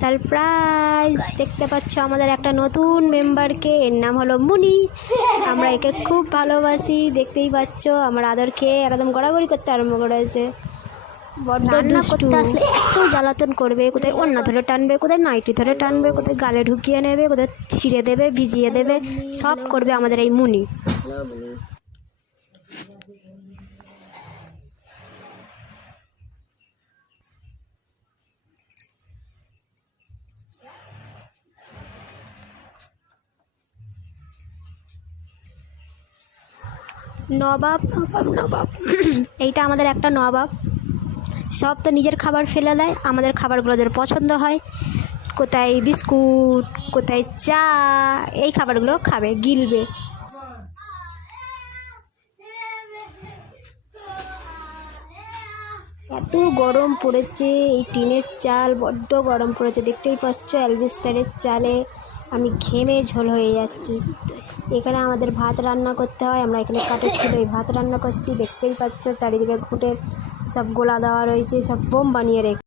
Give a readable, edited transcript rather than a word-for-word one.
Surprise! দেখতে পাচ্ছ আমাদের একটা নতুন মেম্বারকে, এর নাম হলো মুনি। আমরা একে খুব ভালোবাসি, দেখতেই পাচ্ছ আমার আদর খেয়ে একদম গড়াগড়ি করতে আরম্ভ করেছে। রান্না করতে আসলে এত জ্বালাতন করবে, কোথায় ওড়না ধরে টানবে, কোথায় নাইটি ধরে টানবে, কোথায় গালে ঢুকিয়ে নেবে, কোথায় ছিঁড়ে দেবে, ভিজিয়ে দেবে, সব করবে আমাদের এই মুনি। নবাব নবাব নবাব এইটা আমাদের একটা নবাব। সব তো নিজের খাবার ফেলে দেয়, আমাদের খাবারগুলো ওদের পছন্দ হয়। কোথায় বিস্কুট, কোথায় চা, এই খাবারগুলো খাবে, গিলবে। এত গরম পড়েছে, এই টিনের চাল বড্ড গরম পড়েছে, দেখতেই পাচ্ছ অ্যালবেস্টারের চালে আমি ঘেমে ঝোল হয়ে যাচ্ছি। এখানে আমাদের ভাত রান্না করতে হয়, আমরা এখানে কাঠের চুলোয় ভাত রান্না করছি, দেখতেই পাচ্ছ চারিদিকে ঘুঁটে সব গোলা দেওয়া রয়েছে, সব বোম বানিয়ে রেখে।